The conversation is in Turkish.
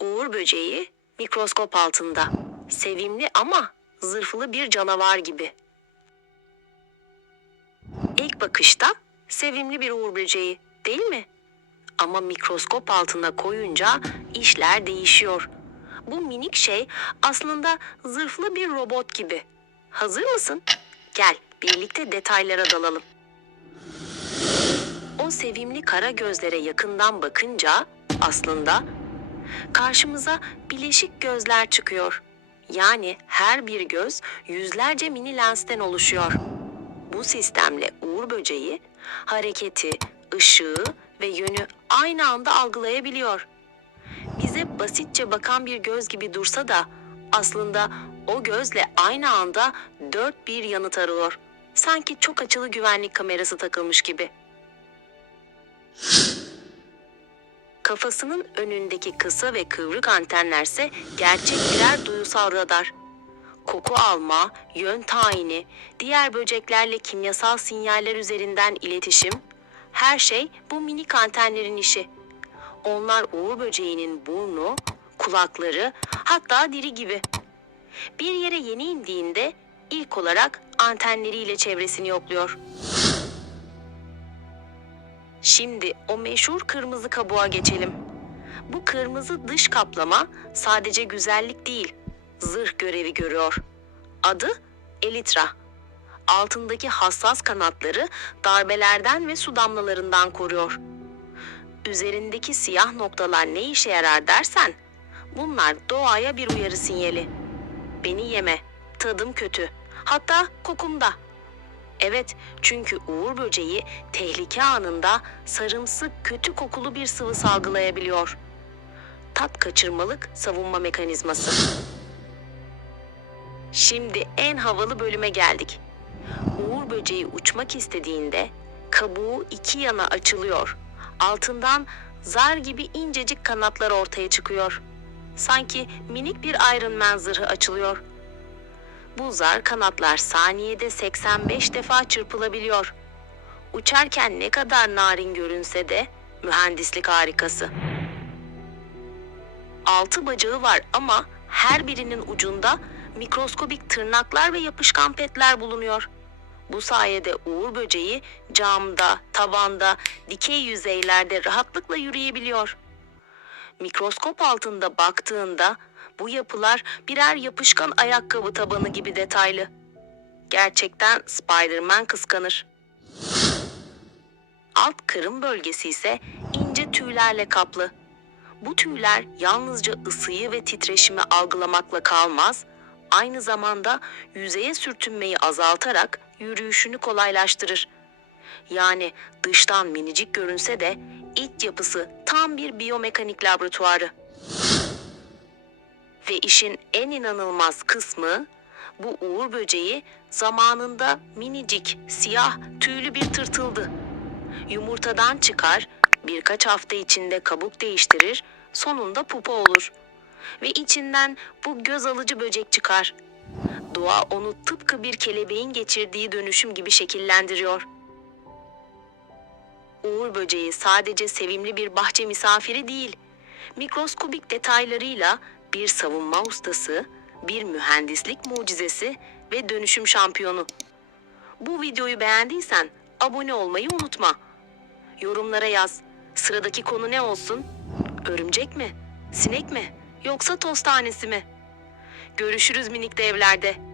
Uğur böceği mikroskop altında. Sevimli ama zırhlı bir canavar gibi. İlk bakışta sevimli bir uğur böceği, değil mi? Ama mikroskop altına koyunca işler değişiyor. Bu minik şey aslında zırhlı bir robot gibi. Hazır mısın? Gel birlikte detaylara dalalım. O sevimli kara gözlere yakından bakınca aslında karşımıza bileşik gözler çıkıyor. Yani her bir göz yüzlerce mini lensten oluşuyor. Bu sistemle Uğur böceği hareketi, ışığı ve yönü aynı anda algılayabiliyor. Bize basitçe bakan bir göz gibi dursa da aslında o gözle aynı anda dört bir yanıt arıyor. Sanki çok açılı güvenlik kamerası takılmış gibi. Kafasının önündeki kısa ve kıvrık antenlerse gerçek birer duyusal radar. Koku alma, yön tayini, diğer böceklerle kimyasal sinyaller üzerinden iletişim, her şey bu minik antenlerin işi. Onlar uğur böceğinin burnu, kulakları, hatta diri gibi. Bir yere yeni indiğinde ilk olarak antenleriyle çevresini yokluyor. Şimdi o meşhur kırmızı kabuğa geçelim. Bu kırmızı dış kaplama sadece güzellik değil, zırh görevi görüyor. Adı Elitra. Altındaki hassas kanatları darbelerden ve su damlalarından koruyor. Üzerindeki siyah noktalar ne işe yarar dersen, bunlar doğaya bir uyarı sinyali. Beni yeme, tadım kötü, hatta kokumda. Evet, çünkü uğur böceği tehlike anında sarımsı kötü kokulu bir sıvı salgılayabiliyor. Tat kaçırmalık savunma mekanizması. Şimdi en havalı bölüme geldik. Uğur böceği uçmak istediğinde kabuğu iki yana açılıyor. Altından zar gibi incecik kanatlar ortaya çıkıyor. Sanki minik bir Iron Man zırhı açılıyor. Bu zar kanatlar saniyede 85 defa çırpılabiliyor. Uçarken ne kadar narin görünse de mühendislik harikası. Altı bacağı var ama her birinin ucunda mikroskobik tırnaklar ve yapışkan petler bulunuyor. Bu sayede uğur böceği camda, tavanda, dikey yüzeylerde rahatlıkla yürüyebiliyor. Mikroskop altında baktığında bu yapılar birer yapışkan ayakkabı tabanı gibi detaylı. Gerçekten Spider-Man kıskanır. Alt kırım bölgesi ise ince tüylerle kaplı. Bu tüyler yalnızca ısıyı ve titreşimi algılamakla kalmaz, aynı zamanda yüzeye sürtünmeyi azaltarak yürüyüşünü kolaylaştırır. Yani dıştan minicik görünse de iç yapısı tam bir biyomekanik laboratuvarı. Ve işin en inanılmaz kısmı bu uğur böceği zamanında minicik, siyah, tüylü bir tırtıldı. Yumurtadan çıkar, birkaç hafta içinde kabuk değiştirir, sonunda pupa olur. Ve içinden bu göz alıcı böcek çıkar. Doğa onu tıpkı bir kelebeğin geçirdiği dönüşüm gibi şekillendiriyor. Uğur böceği sadece sevimli bir bahçe misafiri değil. Mikroskobik detaylarıyla bir savunma ustası, bir mühendislik mucizesi ve dönüşüm şampiyonu. Bu videoyu beğendiysen abone olmayı unutma. Yorumlara yaz. Sıradaki konu ne olsun? Örümcek mi? Sinek mi? Yoksa toz tanesi mi? Görüşürüz minik devlerde.